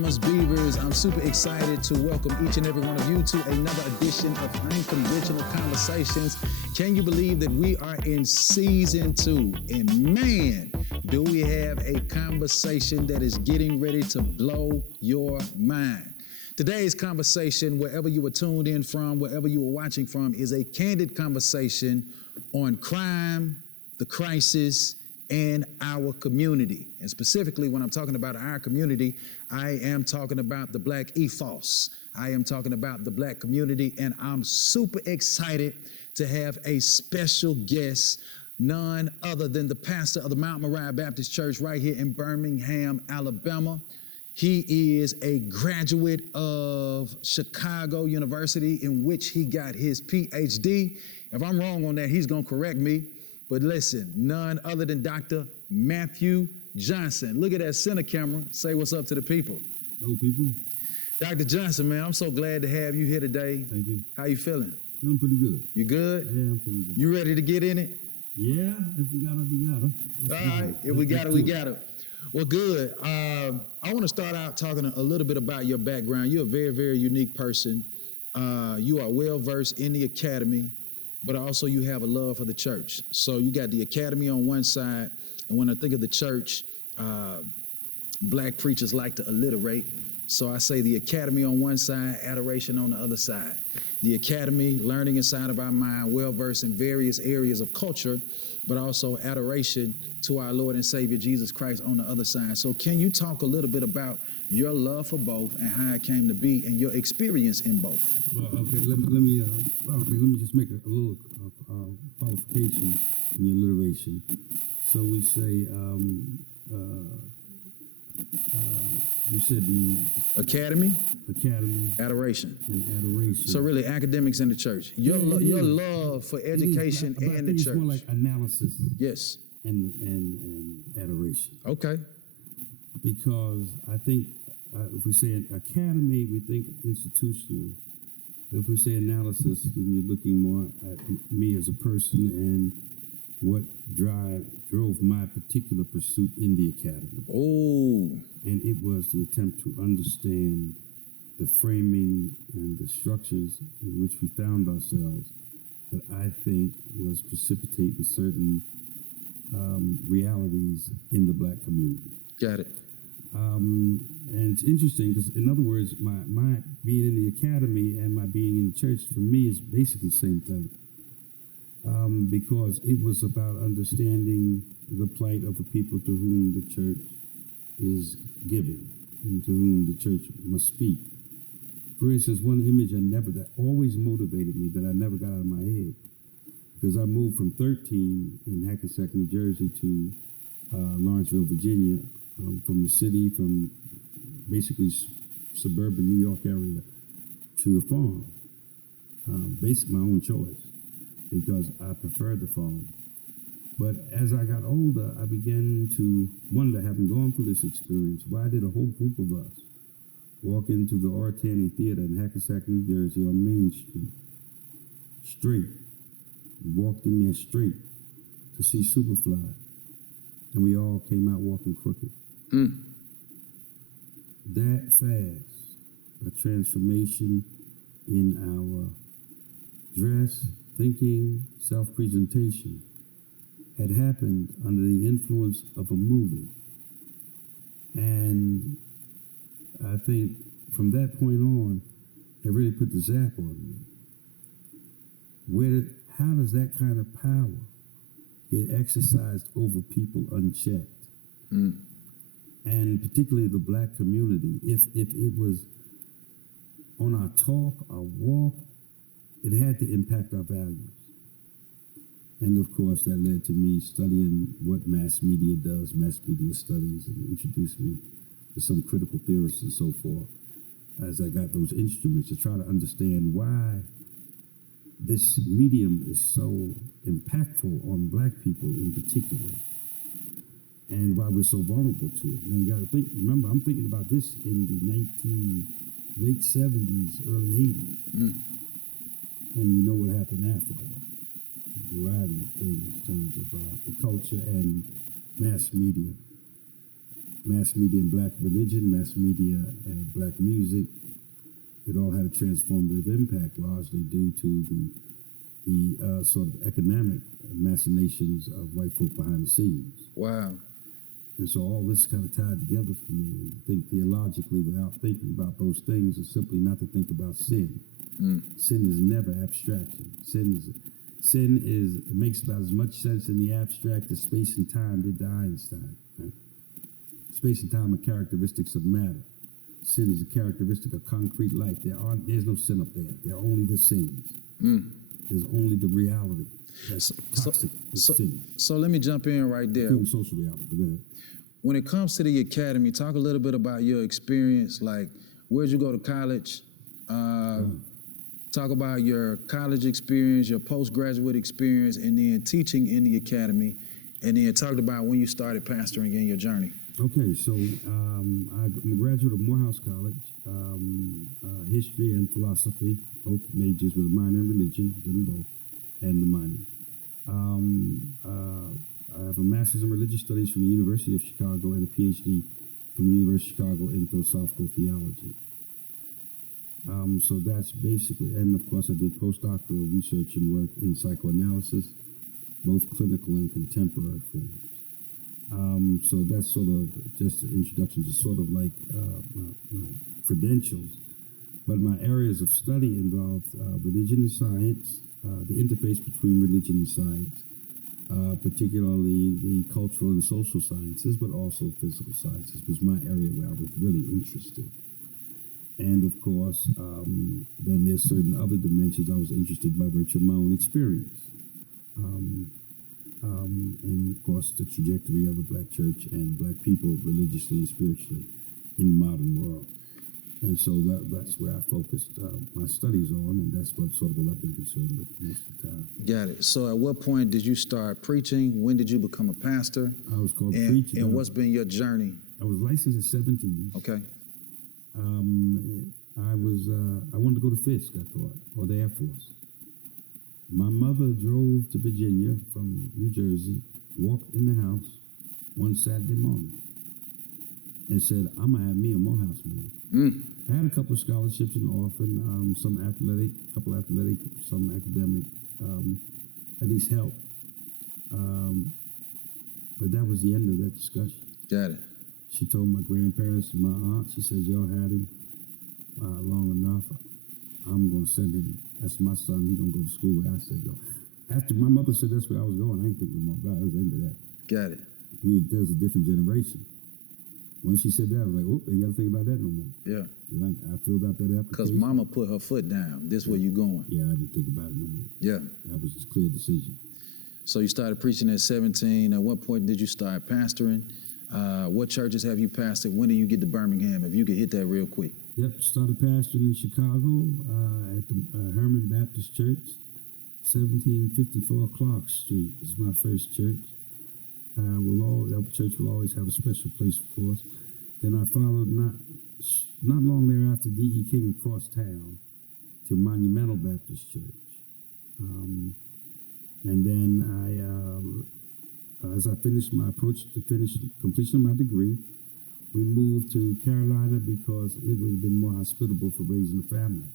Overcomers, Beavers. I'm super excited to welcome each and every one of you to another edition of Unconventional Conversations. Can you believe that we are in season 2? And man, do we have a conversation that is getting ready to blow your mind. Today's conversation, wherever you were tuned in from, wherever you were watching from, is a candid conversation on crime, the crisis, and our community. And specifically, when I'm talking about our community, I am talking about the Black ethos. I am talking about the Black community, and I'm super excited to have a special guest, none other than the pastor of the Mount Moriah Baptist Church right here in Birmingham, Alabama. He is a graduate of Chicago University, in which he got his PhD. If I'm wrong on that, he's gonna correct me. But listen, none other than Dr. Matthew Johnson. Look at that center camera. Say what's up to the people. Hello, people. Dr. Johnson, man, I'm so glad to have you here today. Thank you. How you feeling? Feeling pretty good. You good? Yeah, I'm feeling good. You ready to get in it? Yeah, if we got it, we got it. All right, if we got it, we got it. Well, good. I want to start out talking a little bit about your background. You're a very, very unique person. You are well-versed in the academy, but also you have a love for the church. So you got the academy on one side, and when I think of the church, Black preachers like to alliterate. So I say the academy on one side, adoration on the other side. The academy, learning inside of our mind, well-versed in various areas of culture, but also adoration to our Lord and Savior Jesus Christ on the other side. So can you talk a little bit about your love for both and how it came to be and your experience in both? Well, okay, let me just make a little qualification in your alliteration. So we say, you said the academy, adoration, and adoration. So really, academics in the church. Your love for education but and I think the church. It's more like analysis. Yes. And adoration. Okay. Because I think if we say an academy, we think institutionally. If we say analysis, then you're looking more at me as a person and what drove my particular pursuit in the academy. Oh. And it was the attempt to understand the framing and the structures in which we found ourselves that I think was precipitating certain realities in the Black community. Got it. And it's interesting because, in other words, my being in the academy and my being in the church, for me, is basically the same thing. Because it was about understanding the plight of the people to whom the church is given and to whom the church must speak. For instance, one image that always motivated me, that I never got out of my head, because I moved from 13 in Hackensack, New Jersey to Lawrenceville, Virginia, from the city, from basically suburban New York area, to a farm. Basically my own choice, because I preferred the farm. But as I got older, I began to wonder, having gone through this experience, why did a whole group of us walk into the Ortani Theater in Hackensack, New Jersey on Main Street, straight? We walked in there straight to see Superfly, and we all came out walking crooked. That fast, a transformation in our dress, thinking, self-presentation had happened under the influence of a movie. And I think from that point on, it really put the zap on me. How does that kind of power get exercised over people unchecked? And particularly the Black community. If it was on our talk, our walk, it had to impact our values. And of course, that led to me studying what mass media does, mass media studies, and introduced me to some critical theorists and so forth as I got those instruments to try to understand why this medium is so impactful on Black people in particular, and why we're so vulnerable to it. Now you got to think, remember, I'm thinking about this in the late 70s, early 80s. And you know what happened after that. A variety of things in terms of the culture and mass media. mass media and black religion, mass media and black music. It all had a transformative impact, largely due to the sort of economic machinations of white folk behind the scenes. Wow. And so all this kind of tied together for me. And to think theologically without thinking about those things is simply not to think about sin. Sin is never abstraction. It makes about as much sense in the abstract as space and time did to Einstein. Right? Space and time are characteristics of matter. Sin is a characteristic of concrete life. There's no sin up there. There are only the sins. There's only the reality. That's toxic sin. So let me jump in right there. Social reality, but go ahead. When it comes to the academy, talk a little bit about your experience. Like, where'd you go to college? Talk about your college experience, your postgraduate experience, and then teaching in the academy, and then talk about when you started pastoring in your journey. Okay, so I'm a graduate of Morehouse College, history and philosophy, both majors with a minor in religion, did them both, and the minor. I have a master's in religious studies from the University of Chicago and a PhD from the University of Chicago in philosophical theology. So that's basically, and of course I did postdoctoral research and work in psychoanalysis, both clinical and contemporary forms. So that's sort of just an introduction to sort of like my credentials. But my areas of study involved religion and science, the interface between religion and science, particularly the cultural and social sciences, but also physical sciences was my area where I was really interested. And of course, then there's certain other dimensions I was interested by virtue of my own experience. And of course, the trajectory of the black church and black people religiously and spiritually in the modern world. And so that's where I focused my studies on, and that's what sort of what I've been concerned with most of the time. Got it. So at what point did you start preaching? When did you become a pastor? I was called preaching. And what's been your journey? I was licensed at 17. Okay. I wanted to go to Fisk, I thought, or the Air Force. My mother drove to Virginia from New Jersey, walked in the house one Saturday morning, and said, "I'm gonna have me a Morehouse man." I had a couple of scholarships in orphan, some athletic, some academic, at least help. But that was the end of that discussion. Got it. She told my grandparents and my aunt, she says, "Y'all had him long enough. I'm going to send him. That's my son. He's going to go to school where I say go." After my mother said that's where I was going, I ain't thinking more about it. That was the end of that. Got it. There was a different generation. Once she said that, I was like, "Oh, ain't got to think about that no more." Yeah. And I filled out that application. Because mama put her foot down. This where you going. Yeah, I didn't think about it no more. Yeah. That was a clear decision. So you started preaching at 17. At what point did you start pastoring? What churches have you pastored? When did you get to Birmingham? If you could hit that real quick. Yep, started pastoring in Chicago at the Herman Baptist Church, 1754 Clark Street is my first church. That church will always have a special place, of course. Then I followed not long thereafter D.E. King across town to Monumental Baptist Church. And then as I finished my approach to completion of my degree, we moved to Carolina because it would have been more hospitable for raising a family.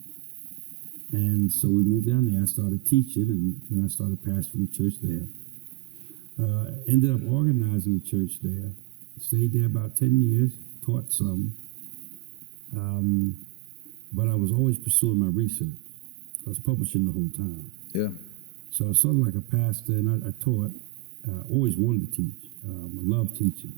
And so we moved down there. I started teaching, and then I started pastoring the church there. Ended up organizing a church there. Stayed there about 10 years, taught some. But I was always pursuing my research. I was publishing the whole time. Yeah. So I was sort of like a pastor, and I taught. Always wanted to teach. I love teaching.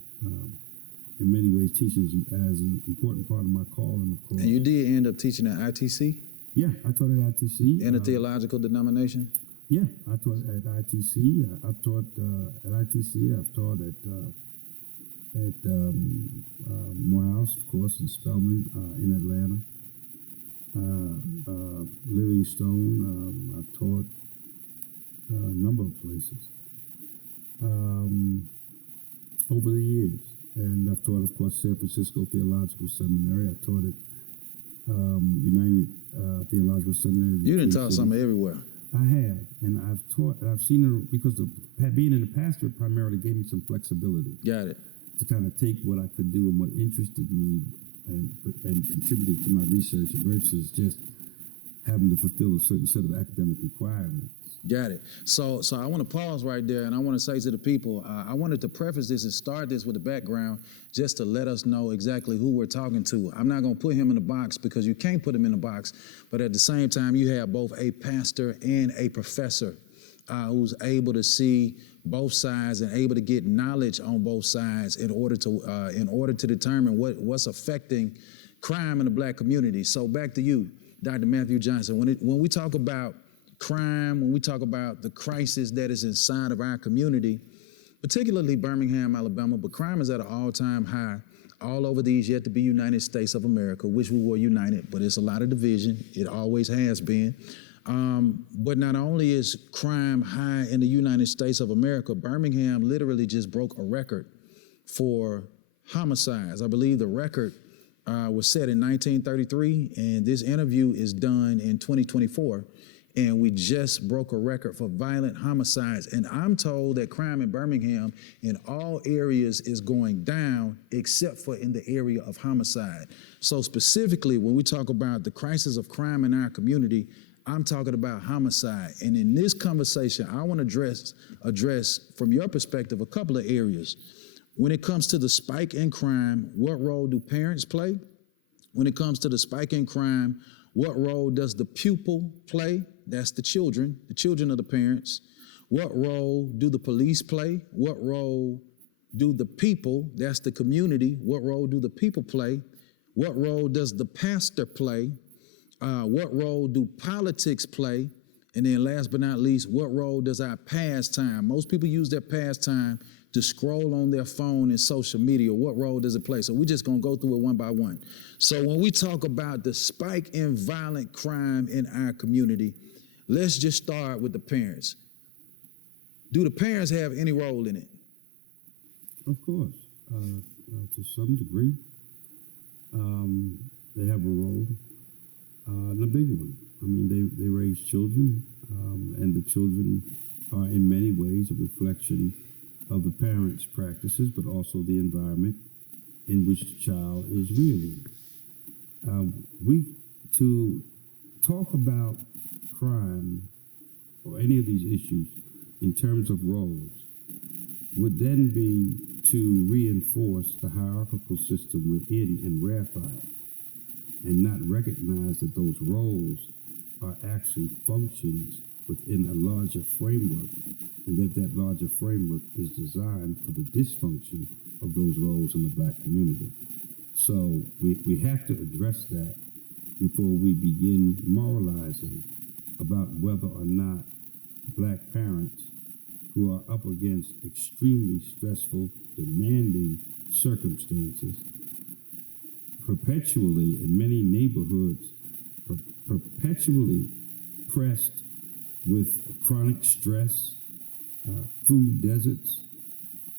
In many ways, teaching is as an important part of my calling, of course. And you did end up teaching at ITC? Yeah, I taught at ITC. In a theological denomination? Yeah, I taught at ITC. I've taught at ITC. I've taught at Morehouse, of course, in Spelman, in Atlanta. Livingstone. I've taught a number of places over the years. And I've taught, of course, San Francisco Theological Seminary. I taught at United Theological Seminary. You done taught something everywhere. I have, and I've seen it because being in the pastorate primarily gave me some flexibility. Got it. to kind of take what I could do and what interested me and contributed to my research versus just having to fulfill a certain set of academic requirements. Got it. So I want to pause right there, and I want to say to the people, I wanted to preface this and start this with the background just to let us know exactly who we're talking to. I'm not going to put him in the box because you can't put him in the box, but at the same time, you have both a pastor and a professor who's able to see both sides and able to get knowledge on both sides in order to determine what's affecting crime in the Black community. So back to you, Dr. Matthew Johnson. When we talk about crime, when we talk about the crisis that is inside of our community, particularly Birmingham, Alabama, but crime is at an all-time high all over these yet to be United States of America, which we were united, but it's a lot of division. It always has been. But not only is crime high in the United States of America, Birmingham literally just broke a record for homicides. I believe the record was set in 1933, and this interview is done in 2024. And we just broke a record for violent homicides. And I'm told that crime in Birmingham in all areas is going down except for in the area of homicide. So specifically, when we talk about the crisis of crime in our community, I'm talking about homicide. And in this conversation, I want to address from your perspective a couple of areas. When it comes to the spike in crime, what role do parents play? When it comes to the spike in crime, what role does the pupil play? That's the children of the parents. What role do the police play? What role do the people, that's the community, what role do the people play? What role does the pastor play? What role do politics play? And then last but not least, what role does our pastime? Most people use their pastime to scroll on their phone and social media. What role does it play? So we're just gonna go through it one by one. So when we talk about the spike in violent crime in our community, let's just start with the parents. Do the parents have any role in it? Of course, to some degree, they have a role, and a big one. I mean, they raise children, and the children are in many ways a reflection of the parents' practices, but also the environment in which the child is reared. To talk about crime or any of these issues in terms of roles would then be to reinforce the hierarchical system we're in and ratify it, and not recognize that those roles are actually functions within a larger framework, and that larger framework is designed for the dysfunction of those roles in the Black community. So we have to address that before we begin moralizing about whether or not Black parents who are up against extremely stressful, demanding circumstances, perpetually in many neighborhoods, perpetually pressed with chronic stress, food deserts,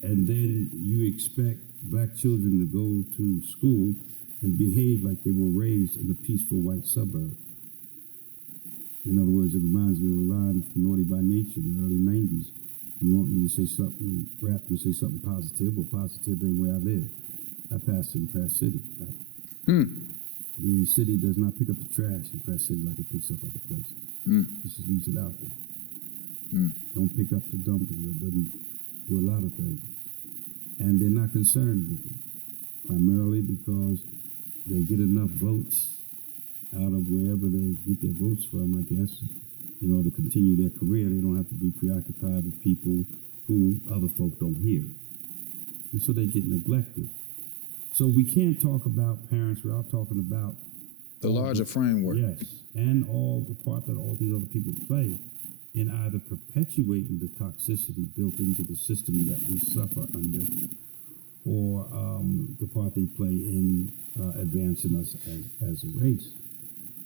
and then you expect Black children to go to school and behave like they were raised in a peaceful white suburb. In other words, it reminds me of a line from Naughty by Nature in the early 90s. You want me to say something, rap and say something positive, well, positive ain't where I live. I passed in Press City, right? The city does not pick up the trash in Press City like it picks up other places. It just leaves it out there. Don't pick up the dumping. It doesn't do a lot of things. And they're not concerned with it, primarily because they get enough votes out of wherever they get their votes from, I guess, in order to continue their career. They don't have to be preoccupied with people who other folk don't hear. And so they get neglected. So we can't talk about parents without talking about the larger framework. Yes, and all the part that all these other people play in either perpetuating the toxicity built into the system that we suffer under, or the part they play in advancing us as a race.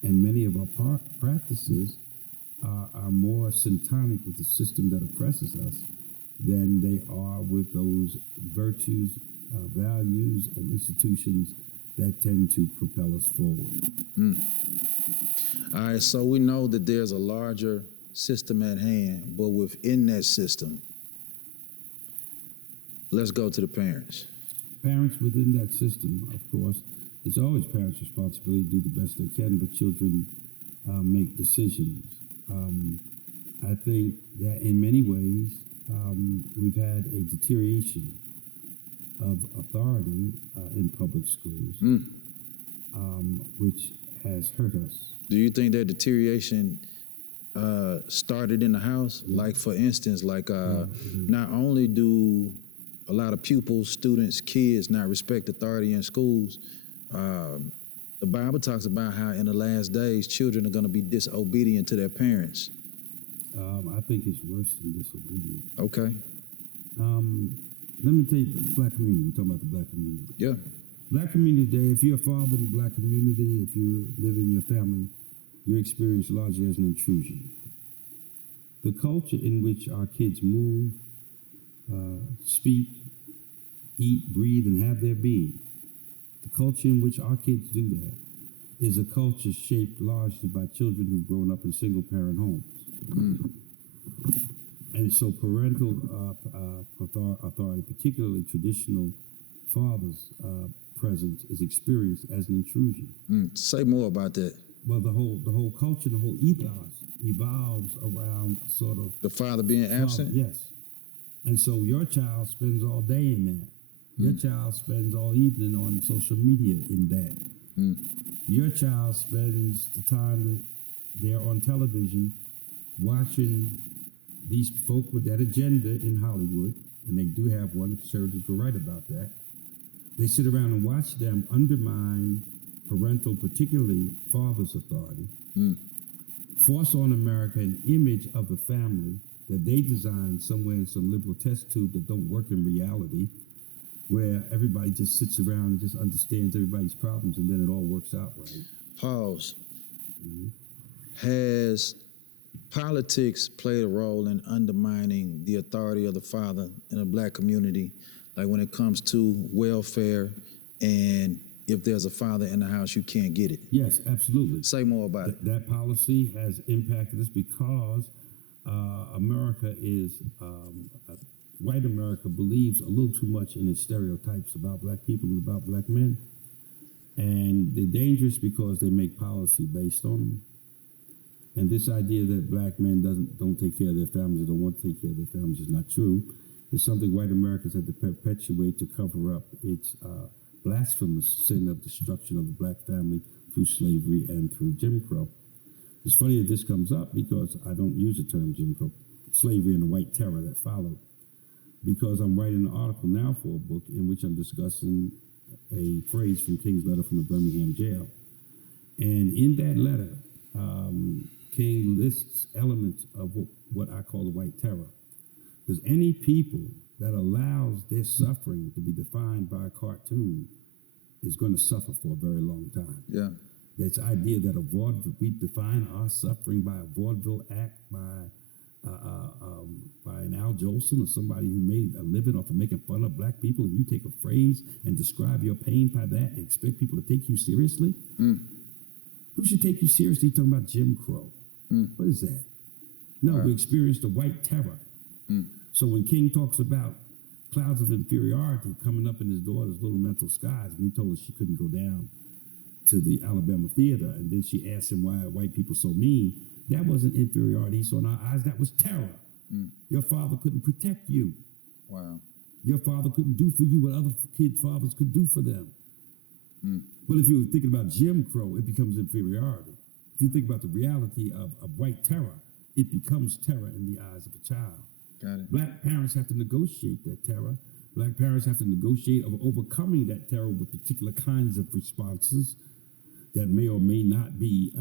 And many of our practices are more syntonic with the system that oppresses us than they are with those virtues, values, and institutions that tend to propel us forward. All right, so we know that there's a larger system at hand, but within that system, let's go to the parents. parents within that system, of course, it's always parents' responsibility to do the best they can, but children make decisions. I think that in many ways, we've had a deterioration of authority in public schools, which has hurt us. Do you think that deterioration started in the house? Like, for instance, not only do a lot of pupils, students, kids not respect authority in schools, the Bible talks about how in the last days, children are going to be disobedient to their parents. I think it's worse than disobedient. Okay. Let me tell you, black community. We're talking about the black community. Yeah. Black community today, if you're a father in the black community, if you live in your family, you're experienced largely as an intrusion. The culture in which our kids move, speak, eat, breathe, and have their being, the culture in which our kids do that is a culture shaped largely by children who've grown up in single-parent homes. And so parental authority, particularly traditional fathers' presence, is experienced as an intrusion. Say more about that. Well, the whole culture, the whole ethos evolves around sort of the father being absent. Yes, and so your child spends all day in that. Your child spends all evening on social media in that. Your child spends the time they're on television watching these folk with that agenda in Hollywood, and they do have one. Conservatives were right about that. They sit around and watch them undermine parental, particularly father's authority, force on America an image of the family that they designed somewhere in some liberal test tube that don't work in reality, where everybody just sits around and just understands everybody's problems, and then it all works out right. Pause. Has politics played a role in undermining the authority of the father in a black community, like when it comes to welfare, and if there's a father in the house, you can't get it? Yes, absolutely. Say more about it. That policy has impacted us because America is, white America believes a little too much in its stereotypes about black people and about black men. And they're dangerous because they make policy based on them. And this idea that black men don't take care of their families or don't want to take care of their families is not true. It's something white Americans had to perpetuate to cover up its blasphemous sin of destruction of the black family through slavery and through Jim Crow. It's funny that this comes up because I don't use the term Jim Crow, slavery and the white terror that followed, because I'm writing an article now for a book in which I'm discussing a phrase from King's letter from the Birmingham jail. And in that letter, King lists elements of what I call the white terror. Because any people that allows their suffering to be defined by a cartoon is going to suffer for a very long time. Yeah. This idea that we define our suffering by a vaudeville act, by an Al Jolson or somebody who made a living off of making fun of black people, and you take a phrase and describe your pain by that and expect people to take you seriously? Who should take you seriously talking about Jim Crow? What is that? No, we experienced the white terror. So when King talks about clouds of inferiority coming up in his daughter's little mental skies, and he told her she couldn't go down to the Alabama theater, and then she asked him why are white people so mean, that wasn't inferiority he saw in our eyes, that was terror. Your father couldn't protect you. Wow. Your father couldn't do for you what other kids' fathers could do for them. Well, if you were thinking about Jim Crow, it becomes inferiority. If you think about the reality of white terror, it becomes terror in the eyes of a child. Got it. Black parents have to negotiate that terror. Black parents have to negotiate of overcoming that terror with particular kinds of responses that may or may not be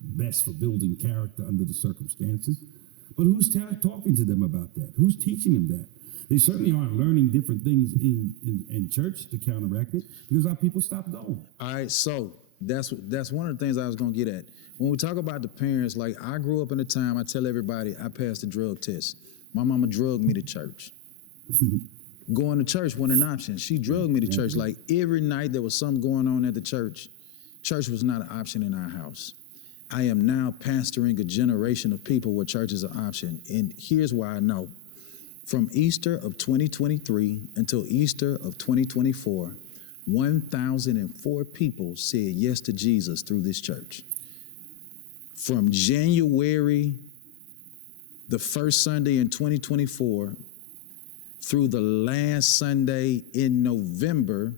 best for building character under the circumstances. But who's talking to them about that? Who's teaching them that? They certainly aren't learning different things in church to counteract it because our people stop going. All right, so that's one of the things I was going to get at. When we talk about the parents, like I grew up in a time, I tell everybody I passed the drug test. My mama drugged me to church. Going to church wasn't an option. She drugged me to church. Like every night there was something going on at the church. Church was not an option in our house. I am now pastoring a generation of people where church is an option. And here's why I know. From Easter of 2023 until Easter of 2024, 1,004 people said yes to Jesus through this church. From January, the first Sunday in 2024, through the last Sunday in November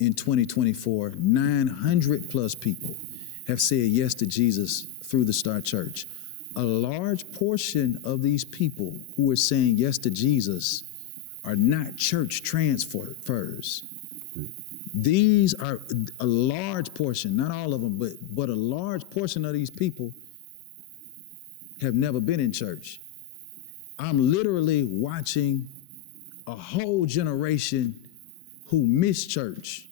in 2024, 900 plus people have said yes to Jesus through the Star Church. A large portion of these people who are saying yes to Jesus are not church transfers. These are a large portion, not all of them, but a large portion of these people have never been in church. I'm literally watching a whole generation who missed church.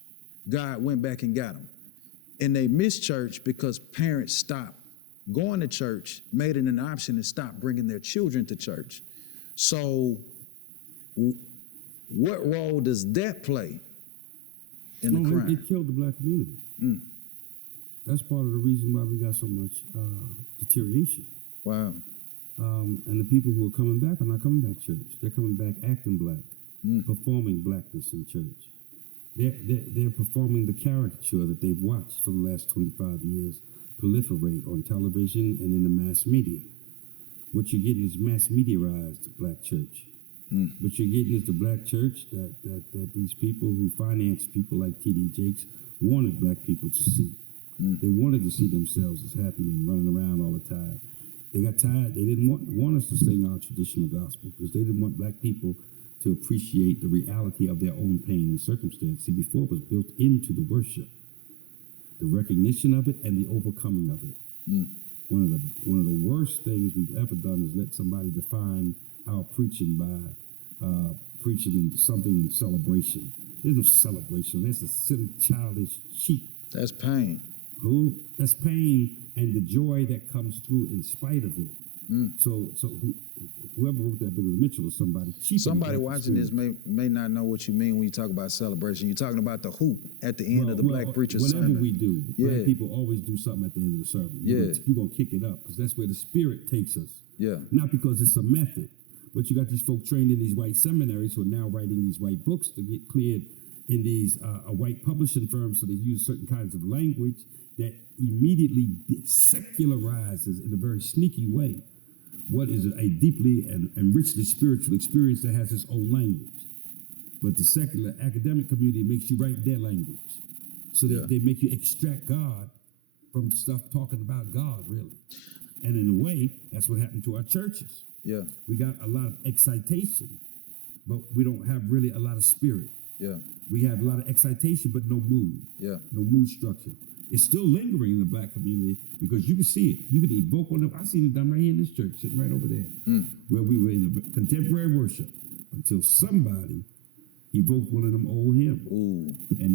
God went back and got them. And they missed church because parents stopped going to church, made it an option to stop bringing their children to church. So what role does that play in the crime? It killed the black community. That's part of the reason why we got so much deterioration. Wow. And the people who are coming back are not coming back church. They're coming back acting black, performing blackness in church. They're performing the caricature that they've watched for the last 25 years proliferate on television and in the mass media. What you're getting is mass mediaized black church. What you're getting is the black church that these people who finance people like T.D. Jakes wanted black people to see. They wanted to see themselves as happy and running around all the time. They got tired. They didn't want us to sing our traditional gospel because they didn't want black people to appreciate the reality of their own pain and circumstance. See, before it was built into the worship, the recognition of it and the overcoming of it. One of the worst things we've ever done is let somebody define our preaching by preaching into something in celebration. There's no celebration. That's a silly, childish, cheap. That's pain. That's pain and the joy that comes through in spite of it. So whoever wrote that book was Mitchell or somebody. Somebody watching this may not know what you mean when you talk about celebration. You're talking about the hoop at the end of the black preacher's sermon. Whatever we do, black people always do something at the end of the sermon. You're going to kick it up because that's where the spirit takes us. Not because it's a method. But you got these folk trained in these white seminaries who are now writing these white books to get cleared in these white publishing firms, so they use certain kinds of language that immediately secularizes in a very sneaky way what is a deeply and richly spiritual experience that has its own language. But the secular academic community makes you write their language. So they make you extract God from stuff talking about God, really. And in a way, that's what happened to our churches. We got a lot of excitation, but we don't have really a lot of spirit. We have a lot of excitation, but no mood. No mood structure. It's still lingering in the black community because you can see it. You can evoke one of. I seen it done right here in this church, sitting right over there, where we were in a contemporary worship until somebody evoked one of them old hymns. And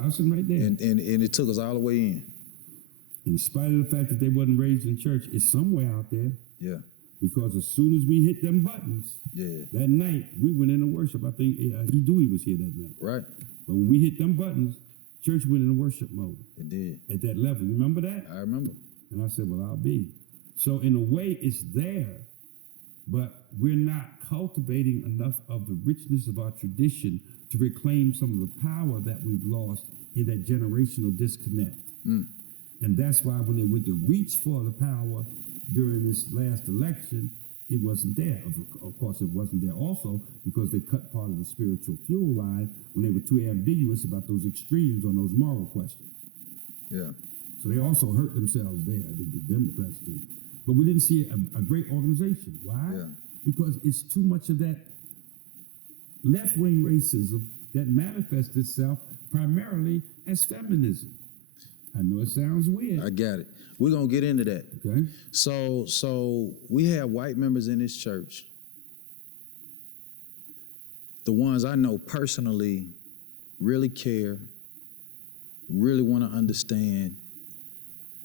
I was sitting right there. And it took us all the way in. In spite of the fact that they wasn't raised in church, it's somewhere out there. Because as soon as we hit them buttons, that night we went into worship. I think Dewey was here that night. Right. But when we hit them buttons, church went into worship mode. It did. At that level. You remember that? I remember. And I said, well, I'll be. So in a way, it's there, but we're not cultivating enough of the richness of our tradition to reclaim some of the power that we've lost in that generational disconnect. And that's why when they went to reach for the power during this last election, it wasn't there. Of course, it wasn't there also because they cut part of the spiritual fuel line when they were too ambiguous about those extremes on those moral questions. So they also hurt themselves there, the Democrats did. But we didn't see a great organization. Why? Because it's too much of that left-wing racism that manifests itself primarily as feminism. I know it sounds weird. I got it. We're going to get into that. Okay. So we have white members in this church. The ones I know personally really care, really want to understand.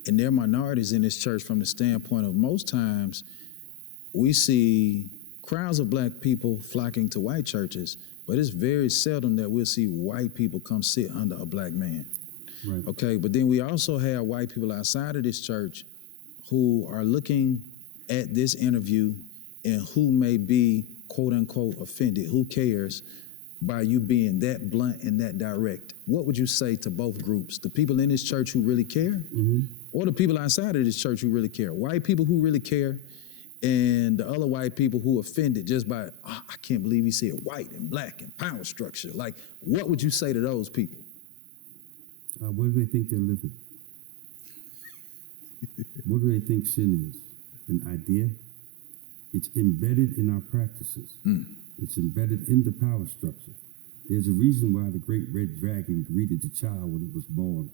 And they're minorities in this church from the standpoint of most times we see crowds of black people flocking to white churches, but it's very seldom that we'll see white people come sit under a black man. Right. Okay, but then we also have white people outside of this church who are looking at this interview and who may be quote unquote offended? Who cares by you being that blunt and that direct? What would you say to both groups? The people in this church who really care, or the people outside of this church who really care? White people who really care, and the other white people who offended just by, oh, I can't believe he said white and black and power structure. Like, what would you say to those people? What do they think they're living? What do they think sin is? An idea? It's embedded in our practices. It's embedded in the power structure. There's a reason why the great red dragon greeted the child when it was born,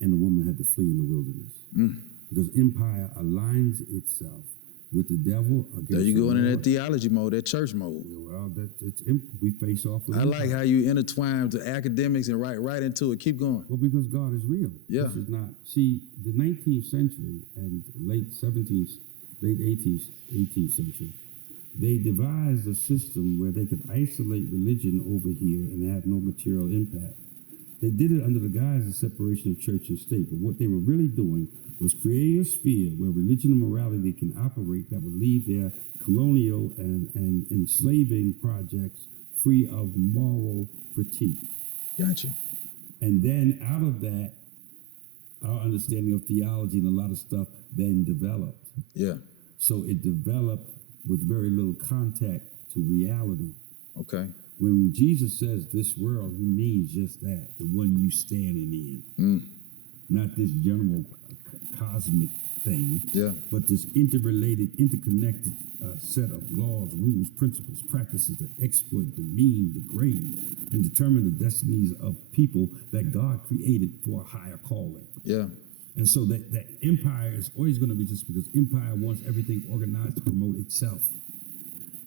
and the woman had to flee in the wilderness. Because empire aligns itself with the devil. There you go in that theology mode, that church mode. Well, we face off with I like how you intertwine the academics and right into it. Keep going. Well, because God is real. Yeah. This is not. See, the 19th century and late 17th, late 18th century, they devised a system where they could isolate religion over here and have no material impact. They did it under the guise of separation of church and state, but what they were really doing was creating a sphere where religion and morality can operate that would leave their colonial and enslaving projects free of moral critique. Gotcha. And then out of that, our understanding of theology and a lot of stuff then developed. Yeah. So it developed with very little contact to reality. Okay. When Jesus says this world, he means just that, the one you standing in. Not this general cosmic thing, but this interrelated, interconnected set of laws, rules, principles, practices that exploit, demean, degrade, and determine the destinies of people that God created for a higher calling. Yeah. And so that empire is always going to resist because empire wants everything organized to promote itself.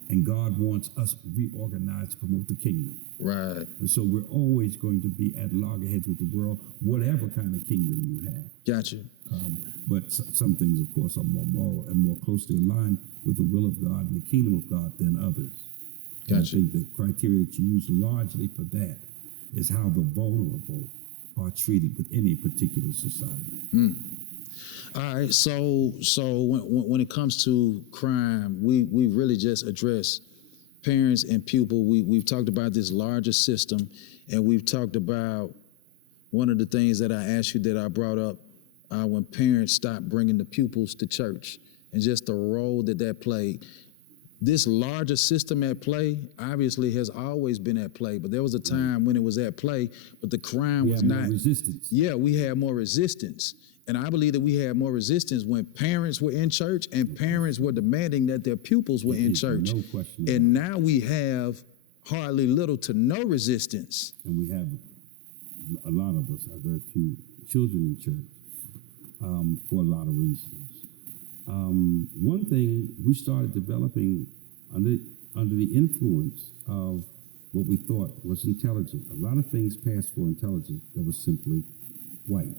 And God wants us reorganized to promote the kingdom. Right. And so we're always going to be at loggerheads with the world, whatever kind of kingdom you have. Gotcha. But some things, of course, are more moral and more closely aligned with the will of God and the kingdom of God than others. Gotcha. And I think the criteria that you use largely for that is how the vulnerable are treated within a particular society. All right, so when it comes to crime, we really just address parents and pupil. We've talked about this larger system, and we've talked about one of the things that I asked you that I brought up when parents stopped bringing the pupils to church and just the role that played. This larger system at play obviously has always been at play, but there was a time when it was at play, but the crime was not. More resistance. Yeah, we had more resistance. And I believe that we had more resistance when parents were in church and parents were demanding that their pupils were in church. No question. And now we have hardly little to no resistance. And we have, a lot of us have very few children in church for a lot of reasons. One thing we started developing under the influence of what we thought was intelligent. A lot of things passed for intelligent that was simply white.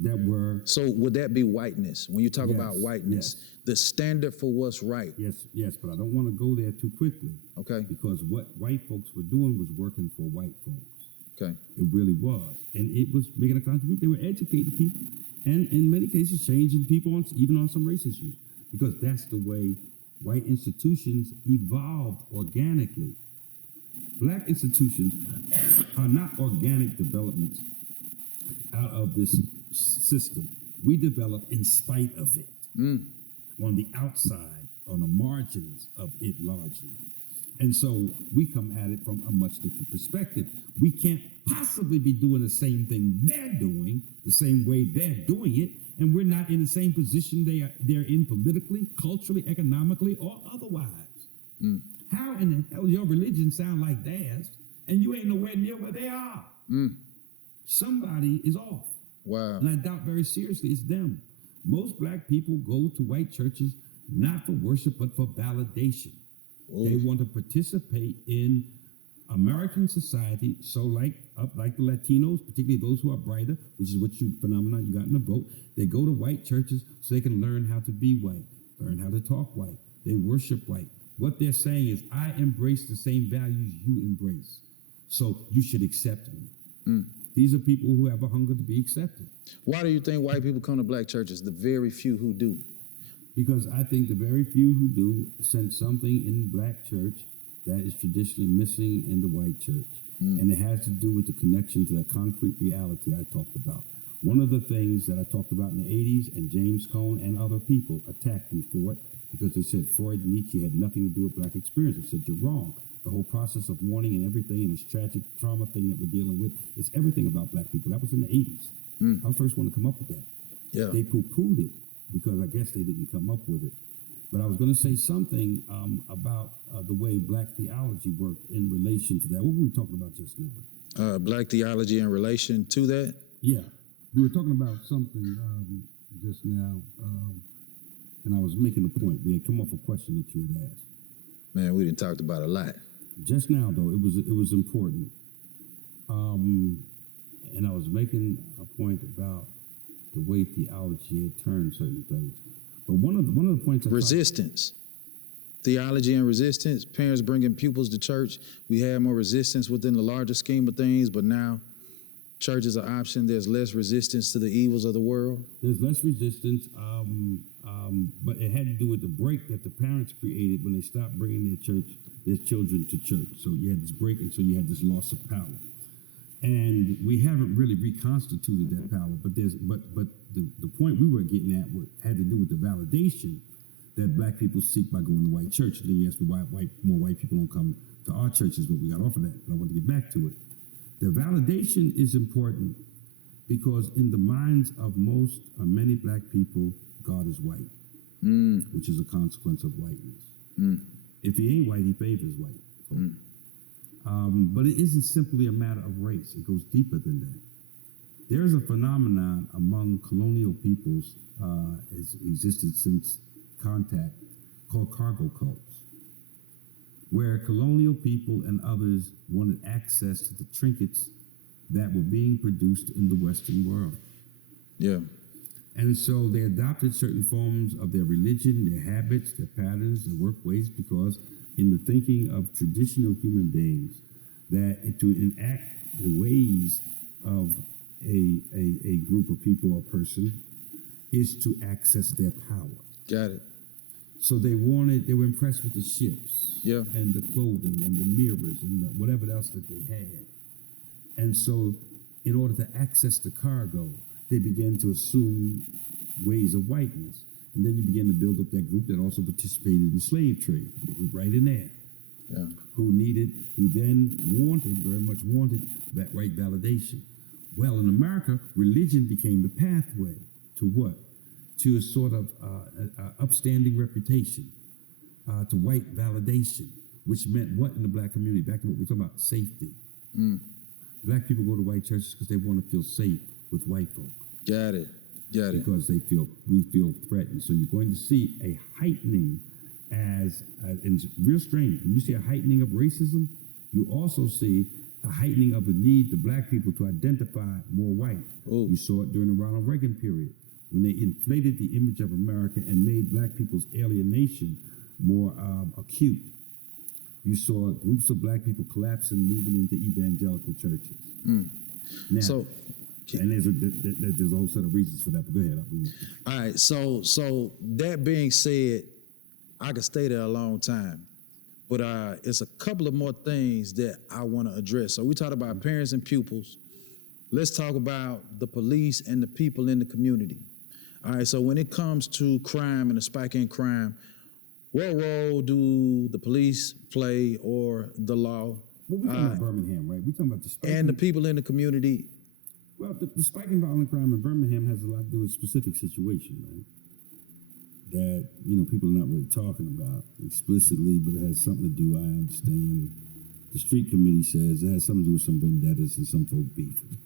That were... So would that be whiteness? When you talk about whiteness, the standard for what's right? Yes, but I don't want to go there too quickly. Okay. Because what white folks were doing was working for white folks. Okay. It really was. And it was making a contribution. They were educating people and in many cases changing people, even on some race issues. Because that's the way white institutions evolved organically. Black institutions are not organic developments out of this system. We develop in spite of it, on the outside, on the margins of it largely. And so we come at it from a much different perspective. We can't possibly be doing the same thing they're doing, the same way they're doing it, and we're not in the same position they're in politically, culturally, economically, or otherwise. How in the hell does your religion sound like theirs, and you ain't nowhere near where they are? Somebody is off. Wow. And I doubt very seriously it's them. Most black people go to white churches not for worship, but for validation. They want to participate in American society. So like the Latinos, particularly those who are brighter, which is what phenomenon you got in the boat, they go to white churches so they can learn how to be white, learn how to talk white. They worship white. What they're saying is, I embrace the same values you embrace, so you should accept me. These are people who have a hunger to be accepted. Why do you think white people come to black churches, the very few who do? Because I think the very few who do sense something in the black church that is traditionally missing in the white church. And it has to do with the connection to that concrete reality I talked about. One of the things that I talked about in the 80s, and James Cone and other people attacked me for it because they said Freud and Nietzsche had nothing to do with black experience. I said, you're wrong. The whole process of mourning and everything and this tragic trauma thing that we're dealing with is everything about black people. That was in the 80s. I was the first one to come up with that. Yeah. They poo-pooed it because I guess they didn't come up with it. But I was going to say something about the way black theology worked in relation to that. What were we talking about just now? Black theology in relation to that? Yeah. We were talking about something just now, and I was making a point. We had come off a question that you had asked. Man, we didn't talked about a lot. Just now, though, it was important. And I was making a point about the way theology had turned certain things. But one of the points resistance. Theology and resistance. Parents bringing pupils to church. We had more resistance within the larger scheme of things, but now church is an option. There's less resistance to the evils of the world. There's less resistance, but it had to do with the break that the parents created when they stopped bringing their children to church. So you had this break, and so you had this loss of power. And we haven't really reconstituted that power, but the point we were getting at had to do with the validation that black people seek by going to white church. And then you asked me why more white people don't come to our churches, but we got off of that. But I want to get back to it. The validation is important because in the minds of many black people, God is white, which is a consequence of whiteness. If he ain't white, he favors white. But it isn't simply a matter of race. It goes deeper than that. There is a phenomenon among colonial peoples, has existed since contact, called cargo cults, where colonial people and others wanted access to the trinkets that were being produced in the Western world. Yeah. And so they adopted certain forms of their religion, their habits, their patterns, their work ways, because in the thinking of traditional human beings, that to enact the ways of a group of people or person is to access their power. Got it. So they were impressed with the ships, yeah, and the clothing and the mirrors and whatever else that they had. And so in order to access the cargo, they began to assume ways of whiteness. And then you begin to build up that group that also participated in the slave trade. They were right in there. Yeah. Who then very much wanted that right validation. Well, in America, religion became the pathway to what? To a sort of upstanding reputation, to white validation, which meant what in the black community? Back to what we're talking about, safety. Black people go to white churches because they want to feel safe with white folk. Got it. Because we feel threatened. So you're going to see a heightening and it's real strange. When you see a heightening of racism, you also see a heightening of the need to black people to identify more white. You saw it during the Ronald Reagan period, when they inflated the image of America and made black people's alienation more acute. You saw groups of black people collapsing, moving into evangelical churches. Now, and there's a whole set of reasons for that, but go ahead. All right, so that being said, I could stay there a long time, but it's a couple of more things that I want to address. So we talked about parents and pupils. Let's talk about the police and the people in the community. All right, so when it comes to crime and the spike in crime, what role do the police play or the law? Well, we're talking about Birmingham, right? We're talking about the spike. And the people in the community. Well, the spike in violent crime in Birmingham has a lot to do with a specific situation, right? That, people are not really talking about explicitly, but it has something to do, I understand. The street committee says it has something to do with some vendettas and some folk beefing.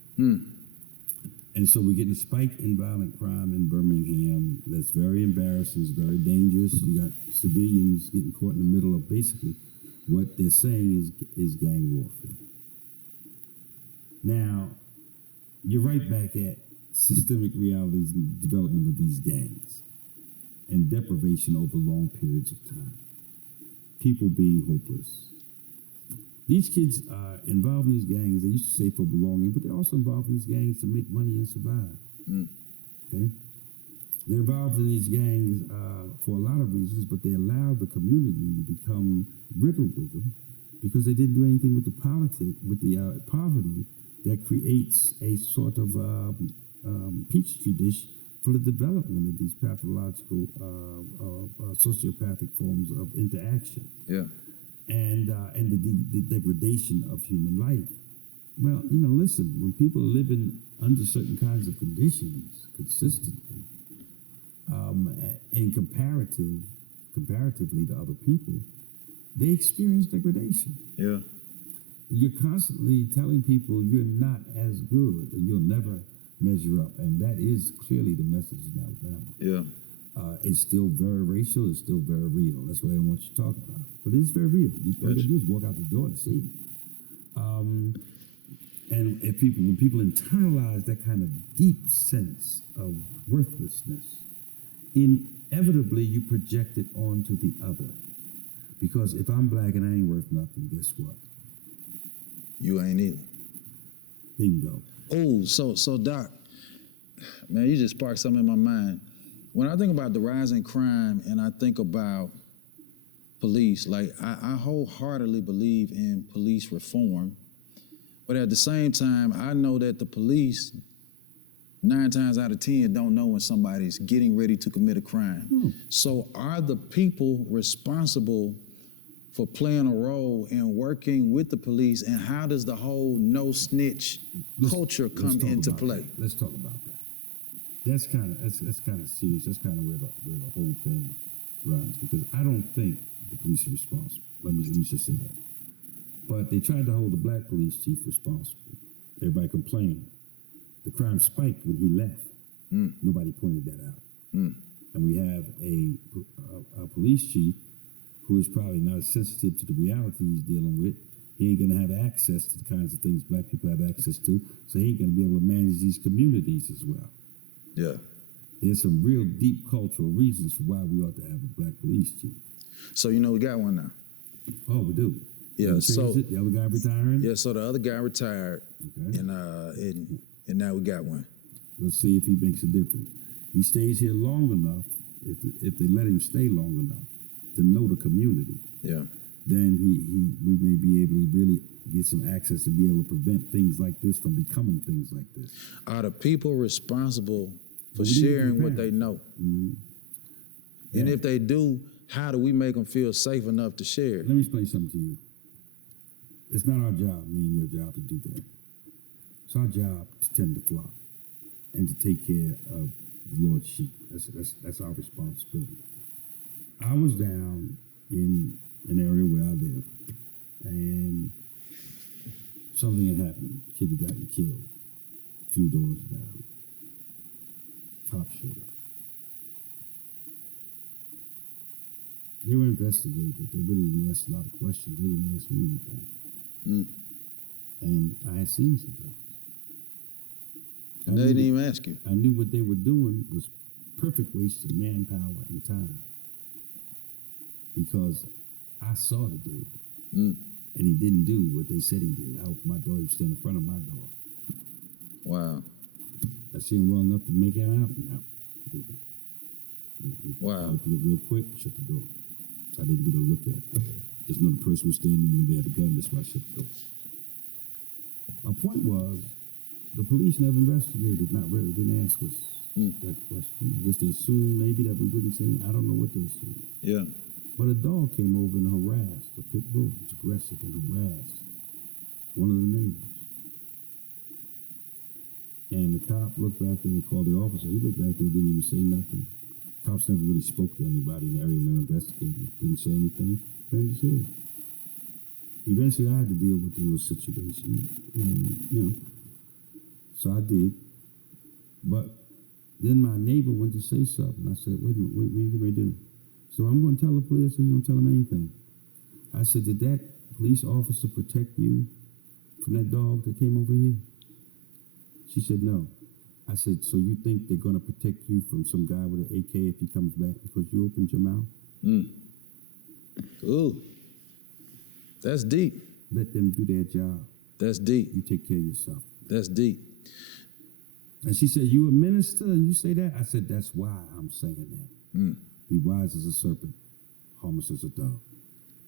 And so we're getting a spike in violent crime in Birmingham that's very embarrassing, it's very dangerous. You got civilians getting caught in the middle of basically what they're saying is gang warfare. Now, you're right back at systemic realities and development of these gangs and deprivation over long periods of time. People being hopeless. These kids are involved in these gangs, they used to say for belonging, but they're also involved in these gangs to make money and survive. Okay? They're involved in these gangs for a lot of reasons, but they allowed the community to become riddled with them because they didn't do anything with the poverty that creates a sort of petri dish for the development of these pathological, sociopathic forms of interaction. Yeah. And the degradation of human life. Well, listen, when people are living under certain kinds of conditions consistently, and comparatively to other people, they experience degradation. Yeah. You're constantly telling people you're not as good and you'll never measure up, and that is clearly the message in Alabama. Yeah. It's still very racial. It's still very real. That's what I want you to talk about. But it's very real. All you do is walk out the door to see it. And when people internalize that kind of deep sense of worthlessness, inevitably you project it onto the other. Because if I'm black and I ain't worth nothing, guess what? You ain't either. Bingo. Oh, so Doc, man, you just sparked something in my mind. When I think about the rise in crime and I think about police, like I wholeheartedly believe in police reform, but at the same time, I know that the police 9 times out of 10 don't know when somebody's getting ready to commit a crime. So are the people responsible for playing a role in working with the police, and how does the whole no snitch culture come into play? Let's talk about that. That's kind of serious. That's kind of where the whole thing runs, because I don't think the police are responsible. Let me just say that. But they tried to hold the black police chief responsible. Everybody complained. The crime spiked when he left. Nobody pointed that out. And we have a police chief who is probably not as sensitive to the reality he's dealing with. He ain't gonna have access to the kinds of things black people have access to, so he ain't gonna be able to manage these communities as well. Yeah. There's some real deep cultural reasons for why we ought to have a black police chief. So we got one now. Oh, we do. Yeah. So the other guy retiring. Yeah. So the other guy retired, Okay. and now we got one. Let's see if he makes a difference. He stays here long enough, if they let him stay long enough to know the community. Yeah. Then we may be able to really get some access to be able to prevent things like this from becoming things like this. Are the people responsible for sharing what they know? Mm-hmm. And if they do, how do we make them feel safe enough to share? Let me explain something to you. It's not our job, me and your job, to do that. It's our job to tend the flock and to take care of the Lord's sheep. That's our responsibility. I was down in an area where I live, and something had happened. A kid had gotten killed a few doors down. Cops showed up. They were investigating. They really didn't ask a lot of questions. They didn't ask me anything. And I had seen some things. And they didn't even ask you. I knew what they were doing was perfect waste of manpower and time, because I saw the dude, and he didn't do what they said he did. I opened my door, he was standing in front of my door. Wow. I see him well enough to make it out now. Wow. I opened it real quick, shut the door. So I didn't get a look at it. Just know the person was standing there and they had a gun, that's why I shut the door. My point was, the police never investigated, not really, didn't ask us that question. I guess they assumed maybe that we wouldn't say, I don't know what they assumed. Yeah. But a dog came over and harassed, a pit bull was aggressive and harassed one of the neighbors. And the cop looked back there, they called the officer, he looked back there, didn't even say nothing. Cops never really spoke to anybody in the area when they were investigating. Didn't say anything, turned his head. Eventually I had to deal with the little situation, and so I did. But then my neighbor went to say something. I said, wait a minute, what are you getting ready to do? So I'm going to tell the police. I said, you don't tell them anything. I said, did that police officer protect you from that dog that came over here? She said, no. I said, so you think they're going to protect you from some guy with an AK if he comes back because you opened your mouth? Ooh. That's deep. Let them do their job. That's deep. You take care of yourself. That's deep. And she said, you a minister and you say that? I said, that's why I'm saying that. Be wise as a serpent, harmless as a dove.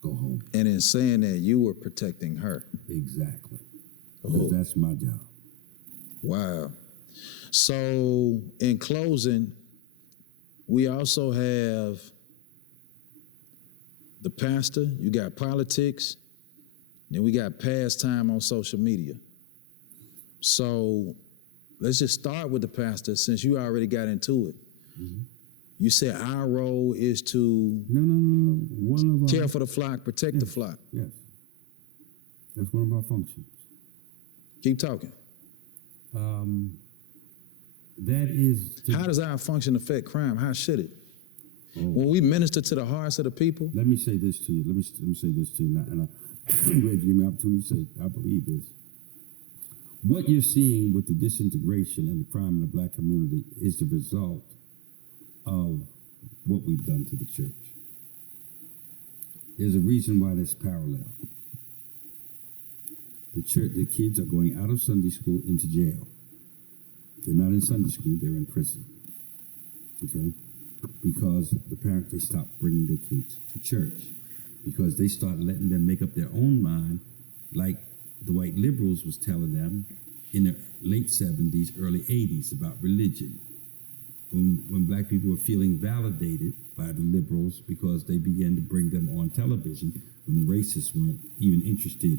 Go home. And in saying that, you were protecting her. Exactly. Because that's my job. Wow. So in closing, we also have the pastor, you got politics, then we got pastime on social media. So let's just start with the pastor since you already got into it. You said our role is to No. care for the flock, protect the flock. Yes. That's one of our functions. Keep talking. That is... How does our function affect crime? How should it? When we minister to the hearts of the people. Let me say this to you. Let me say this to you. And I'm glad you gave me an opportunity to say, I believe this. What you're seeing with the disintegration and the crime in the black community is the result of what we've done to the church. There's a reason why there's parallel. The kids are going out of Sunday school into jail. They're not in Sunday school, they're in prison. Okay? Because the parents, they stop bringing their kids to church. Because they start letting them make up their own mind, like the white liberals was telling them in the late 70s, early 80s about religion. When black people were feeling validated by the liberals because they began to bring them on television when the racists weren't even interested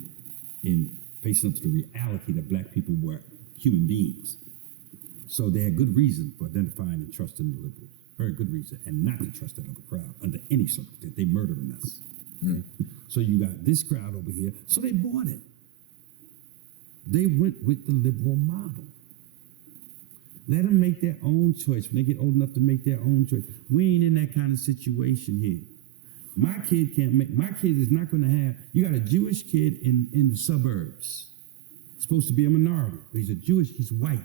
in facing up to the reality that black people were human beings. So they had good reason for identifying and trusting the liberals. Very good reason. And not to trust that other crowd under any circumstance. They murdering us. Okay? So you got this crowd over here. So they bought it. They went with the liberal model. Let them make their own choice when they get old enough to make their own choice. We ain't in that kind of situation here. My kid is not going to have, you got a Jewish kid in the suburbs. Supposed to be a minority, but he's white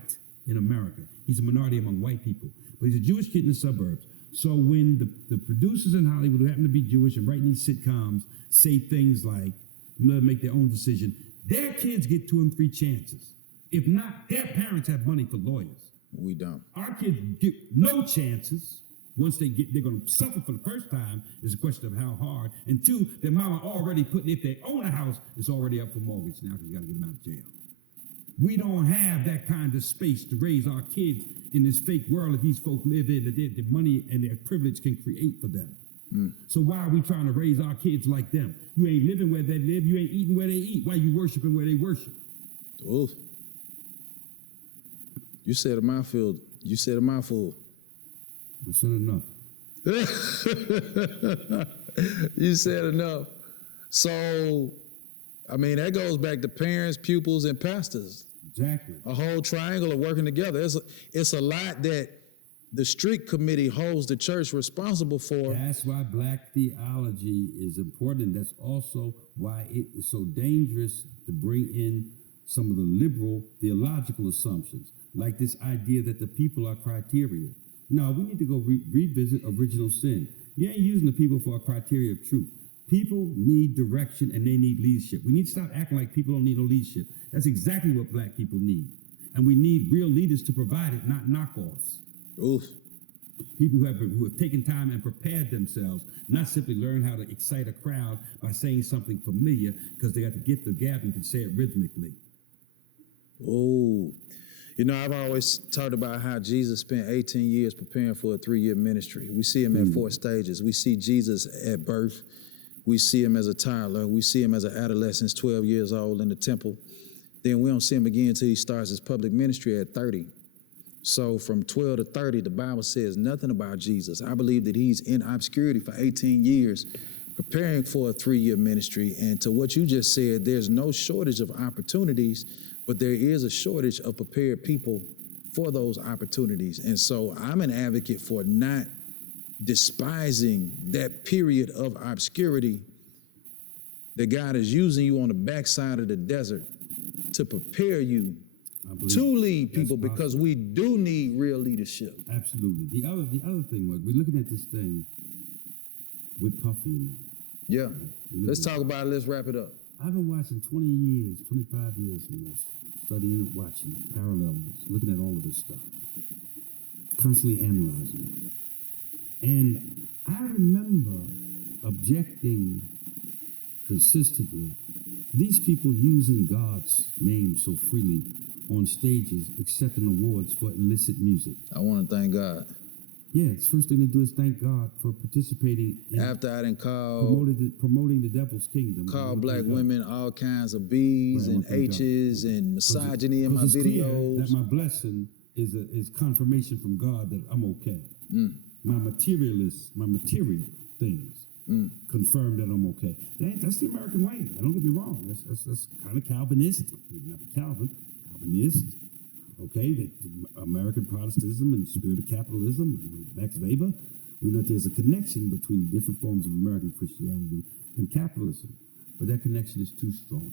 in America. He's a minority among white people, but he's a Jewish kid in the suburbs. So when the producers in Hollywood who happen to be Jewish and writing these sitcoms say things like, let them make their own decision, their kids get 2 and 3 chances. If not, their parents have money for lawyers. We don't. Our kids get no chances. Once they're going to suffer for the first time is a question of how hard. And 2, their mama already putting, if they own a house, it's already up for mortgage now because you got to get them out of jail. We don't have that kind of space to raise our kids in this fake world that these folk live in, that the money and their privilege can create for them. So why are we trying to raise our kids like them? You ain't living where they live. You ain't eating where they eat. Why you worshiping where they worship? Oof. You said a mouthful. You said a mouthful. I said enough. You said enough. So, I mean, that goes back to parents, pupils, and pastors. Exactly. A whole triangle of working together. It's a lot that the street committee holds the church responsible for. That's why black theology is important. That's also why it is so dangerous to bring in some of the liberal theological assumptions, like this idea that the people are criteria. No, we need to go revisit original sin. You ain't using the people for a criteria of truth. People need direction and they need leadership. We need to stop acting like people don't need no leadership. That's exactly what black people need. And we need real leaders to provide it, not knockoffs. Oof. People who have taken time and prepared themselves, not simply learn how to excite a crowd by saying something familiar because they got the gift of gab and can say it rhythmically. Oh, you know, I've always talked about how Jesus spent 18 years preparing for a 3-year ministry. We see him at 4 stages. We see Jesus at birth. We see him as a toddler. We see him as an adolescent, 12 years old in the temple. Then we don't see him again until he starts his public ministry at 30. So from 12 to 30, the Bible says nothing about Jesus. I believe that he's in obscurity for 18 years, preparing for a 3-year ministry. And to what you just said, there's no shortage of opportunities, but there is a shortage of prepared people for those opportunities. And so I'm an advocate for not despising that period of obscurity that God is using you on the backside of the desert to prepare you to lead people, because we do need real leadership. Absolutely. The other thing was, we're looking at this thing with Puffy now. Yeah. Let's talk about it. Let's wrap it up. I've been watching 20 years, 25 years almost studying and watching it, parallels, looking at all of this stuff, constantly analyzing it. And I remember objecting consistently to these people using God's name so freely on stages, accepting awards for illicit music. I want to thank God. Yeah, the first thing they do is thank God for participating in After I done called promoting the devil's kingdom. Call black women all kinds of B's and H's and misogyny in my it's clear videos. that my blessing is confirmation from God that I'm okay. My material things confirm that I'm okay. That's the American way. Don't get me wrong. That's kind of Calvinistic. Maybe not Calvinist. Okay, that American Protestantism and the spirit of capitalism. Max Weber. We know that there's a connection between different forms of American Christianity and capitalism, but that connection is too strong.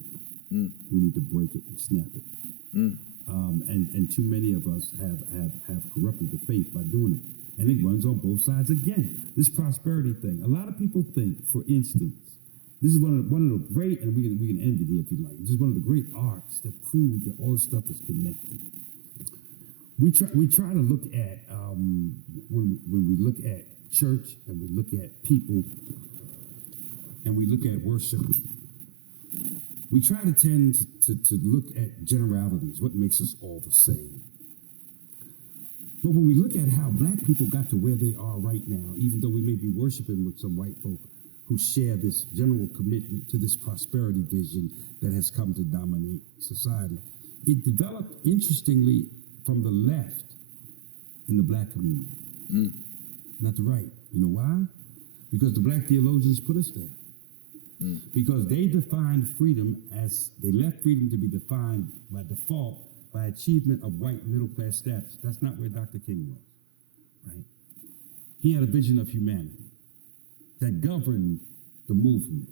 We need to break it and snap it. And too many of us have corrupted the faith by doing it, and it runs on both sides. Again, this prosperity thing. A lot of people think, for instance, this is one of the great, and we can end it here if you like. This is one of the great arcs that prove that all this stuff is connected. We try to look at when we look at church and we look at people and we look at worship, we try to tend to look at generalities, what makes us all the same. But when we look at how black people got to where they are right now, even though we may be worshiping with some white folk who share this general commitment to this prosperity vision that has come to dominate society, it developed interestingly from the left in the black community, not the right. You know why? Because the black theologians put us there. Because they defined freedom as, they left freedom to be defined by default by achievement of white middle class status. That's not where Dr. King was, right? He had a vision of humanity that governed the movement.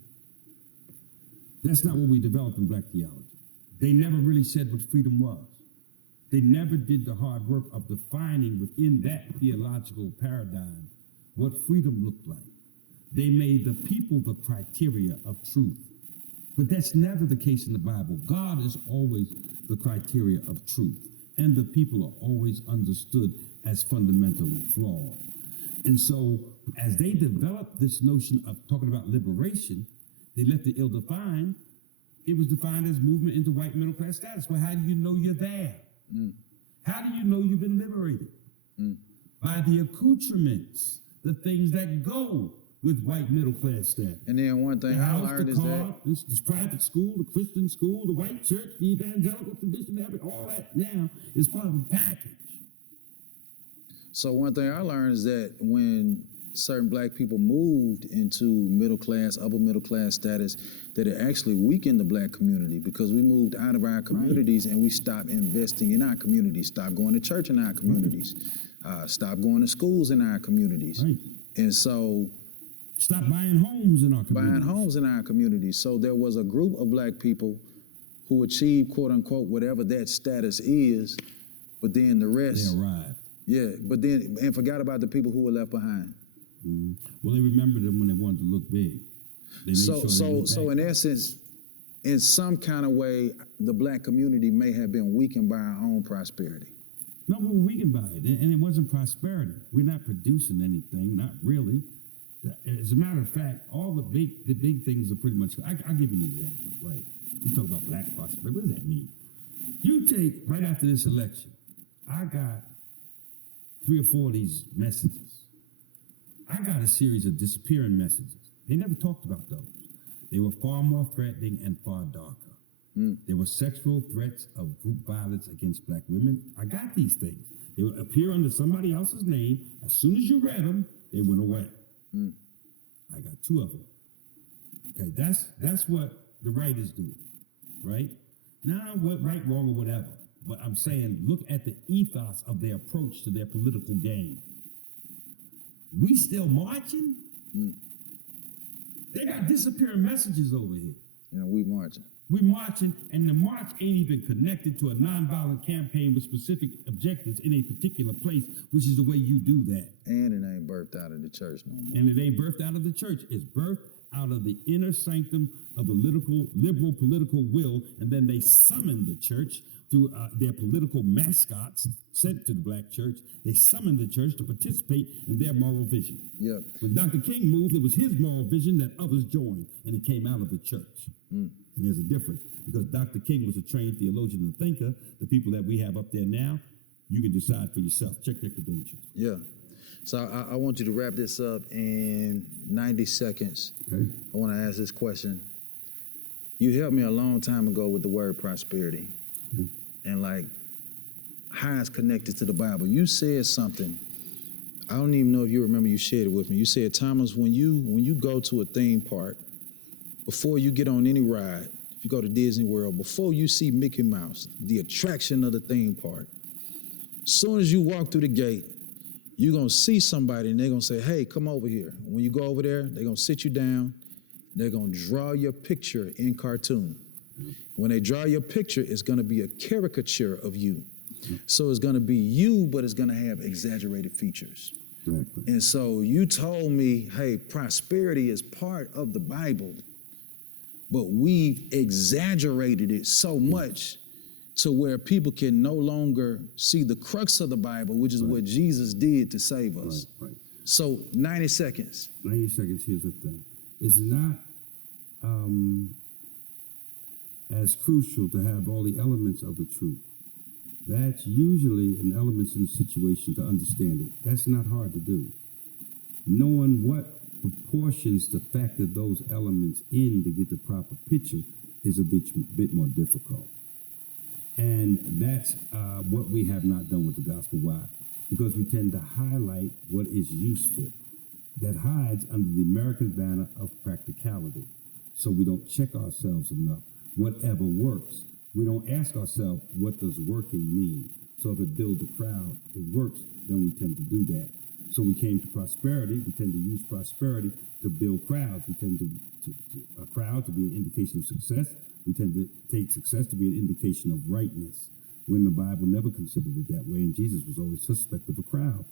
That's not what we developed in black theology. They never really said what freedom was. They never did the hard work of defining within that theological paradigm what freedom looked like. They made the people the criteria of truth. But that's never the case in the Bible. God is always the criteria of truth, and the people are always understood as fundamentally flawed. And so as they developed this notion of talking about liberation, they left it ill-defined. It was defined as movement into white middle class status. Well, how do you know you're there? How do you know you've been liberated? By the accoutrements, the things that go with white middle class status. And then one thing I learned is that this private school, the Christian school, the white church, the evangelical tradition, all that now is part of a package. So one thing I learned is that when certain black people moved into middle class, upper middle class status, that it actually weakened the black community because we moved out of our communities and we stopped investing in our communities, stopped going to church in our communities, stopped going to schools in our communities. And so stop buying homes in our communities. Buying homes in our communities. So there was a group of black people who achieved, quote unquote, whatever that status is, but then the rest. They arrived. Yeah, but then, and forgot about the people who were left behind. Well, they remembered them when they wanted to look big. So in essence, in some kind of way, the black community may have been weakened by our own prosperity. No, we were weakened by it, and it wasn't prosperity. We're not producing anything, not really. As a matter of fact, all the big things are pretty much. I'll give you an example, right? You talk about black prosperity. What does that mean? You take right after this election, I got 3 or 4 of these messages. I got a series of disappearing messages. They never talked about those. They were far more threatening and far darker. There were sexual threats of group violence against black women. I got these things. They would appear under somebody else's name. As soon as you read them, they went away. I got 2 of them. Okay, that's what the writers do, right? Now, what right, wrong, or whatever. But I'm saying, look at the ethos of their approach to their political game. We still marching? They got disappearing messages over here. You know, we marching. We marching, and the march ain't even connected to a nonviolent campaign with specific objectives in a particular place, which is the way you do that. And it ain't birthed out of the church no more. And it ain't birthed out of the church. It's birthed out of the inner sanctum of the liberal political will, and then they summon the church through their political mascots sent to the black church. They summoned the church to participate in their moral vision. Yep. When Dr. King moved, it was his moral vision that others joined, and it came out of the church. And there's a difference, because Dr. King was a trained theologian and thinker. The people that we have up there now, you can decide for yourself. Check their credentials. Yeah. So I want you to wrap this up in 90 seconds. Okay. I want to ask this question. You helped me a long time ago with the word prosperity, and like how it's connected to the Bible. You said something. I don't even know if you remember. You shared it with me. You said, Thomas, when you go to a theme park, before you get on any ride, if you go to Disney World, before you see Mickey Mouse, the attraction of the theme park, as soon as you walk through the gate, you're going to see somebody and they're going to say, hey, come over here. When you go over there, they're going to sit you down. They're going to draw your picture in cartoon. When they draw your picture, it's going to be a caricature of you. So it's going to be you, but it's going to have exaggerated features. Exactly. And so you told me, hey, prosperity is part of the Bible, but we've exaggerated it so much to where people can no longer see the crux of the Bible, which is what Jesus did to save us. Right. So 90 seconds. 90 seconds, here's the thing. It's not as crucial to have all the elements of the truth. That's usually an element in the situation to understand it. That's not hard to do. Knowing what proportions to factor those elements in to get the proper picture is a bit more difficult. And that's what we have not done with the gospel. Why? Because we tend to highlight what is useful. That hides under the American banner of practicality. So we don't check ourselves enough. Whatever works. We don't ask ourselves, what does working mean? So if it builds a crowd, it works, then we tend to do that. So we came to prosperity. We tend to use prosperity to build crowds. We tend to a crowd to be an indication of success. We tend to take success to be an indication of rightness, when the Bible never considered it that way, and Jesus was always suspect of a crowd.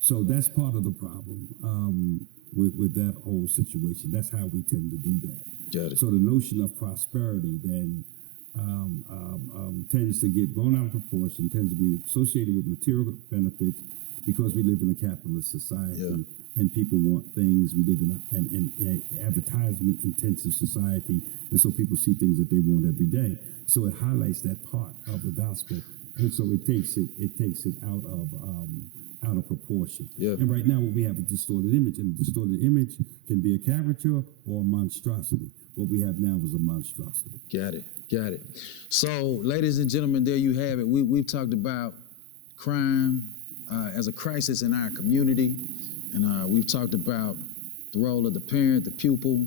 So that's part of the problem with that whole situation. That's how we tend to do that. Got it. So the notion of prosperity then tends to get blown out of proportion, tends to be associated with material benefits, because we live in a capitalist society and people want things. We live in an advertisement-intensive society, and so people see things that they want every day. So it highlights that part of the gospel, and so it takes it out of proportion. Yeah. And right now what we have is a distorted image, and a distorted image can be a caricature or a monstrosity. What we have now is a monstrosity. Got it. So, ladies and gentlemen, there you have it. We've talked about crime as a crisis in our community, and we've talked about the role of the parent, the pupil,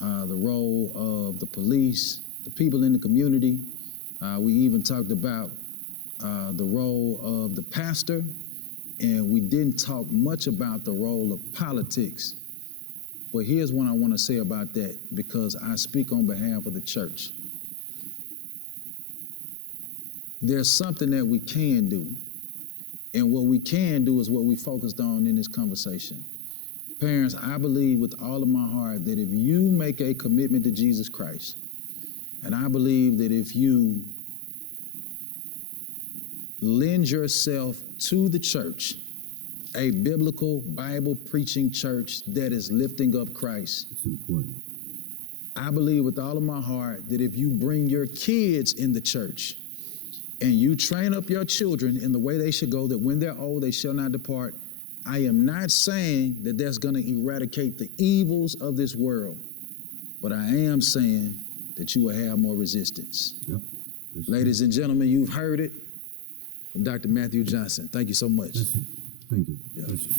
the role of the police, the people in the community. We even talked about the role of the pastor, and we didn't talk much about the role of politics. But here's what I want to say about that, because I speak on behalf of the church. There's something that we can do, and what we can do is what we focused on in this conversation. Parents, I believe with all of my heart that if you make a commitment to Jesus Christ, and I believe that if you lend yourself to the church, a biblical, Bible-preaching church that is lifting up Christ. It's important. I believe with all of my heart that if you bring your kids in the church and you train up your children in the way they should go, that when they're old, they shall not depart. I am not saying that that's going to eradicate the evils of this world, but I am saying that you will have more resistance. Yep. Ladies and gentlemen, you've heard it from Dr. Matthew Johnson. Thank you so much. Thank you. Yeah. Thank you.